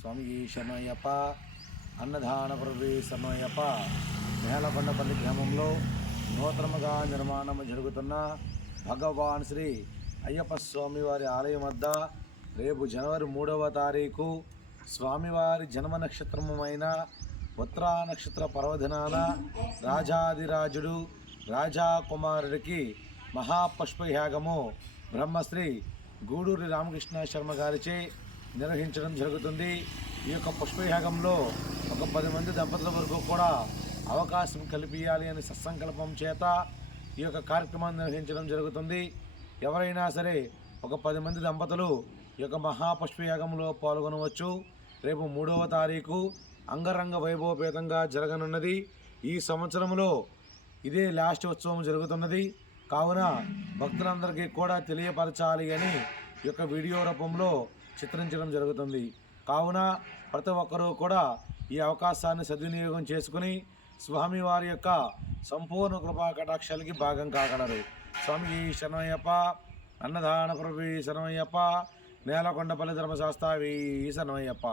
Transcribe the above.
స్వామి శమయప అన్నదాన ప్రభు సమయప నేలకొండపల్లి గ్రామంలో నూతనముగా నిర్మాణం జరుగుతున్న భగవాన్ శ్రీ అయ్యప్ప స్వామివారి ఆలయం వద్ద రేపు జనవరి మూడవ తారీఖు స్వామివారి జన్మ నక్షత్రమైన ఉత్తరా నక్షత్ర పర్వదినాన రాజాదిరాజుడు రాజా కుమారుడికి మహాపుష్పయాగము బ్రహ్మశ్రీ గూడూరి రామకృష్ణ శర్మ గారిచే నిర్వహించడం జరుగుతుంది. ఈ యొక్క పుష్పయాగంలో ఒక పది మంది దంపతుల వరకు కూడా అవకాశం కల్పించాలి అనే సత్సంకల్పం చేత ఈ యొక్క కార్యక్రమాన్ని నిర్వహించడం జరుగుతుంది. ఎవరైనా సరే ఒక పది మంది దంపతులు ఈ యొక్క మహాపుష్పయాగంలో పాల్గొనవచ్చు. రేపు మూడవ తారీఖు అంగరంగ వైభవపేతంగా జరగనున్నది. ఈ సంవత్సరంలో ఇదే లాస్ట్ ఉత్సవం జరుగుతున్నది. కావున భక్తులందరికీ కూడా తెలియపరచాలి అని యొక్క వీడియో రూపంలో చిత్రించడం జరుగుతుంది. కావున ప్రతి ఒక్కరూ కూడా ఈ అవకాశాన్ని సద్వినియోగం చేసుకుని స్వామివారి యొక్క సంపూర్ణ కృపా కటాక్షాలకి భాగం కాగలరు. స్వామి శరణయ్యప్ప అన్నదాన ప్రభు శరణయ్యప్ప నేలకొండపల్లి ధర్మశాస్త్ర శరణయ్యప్ప.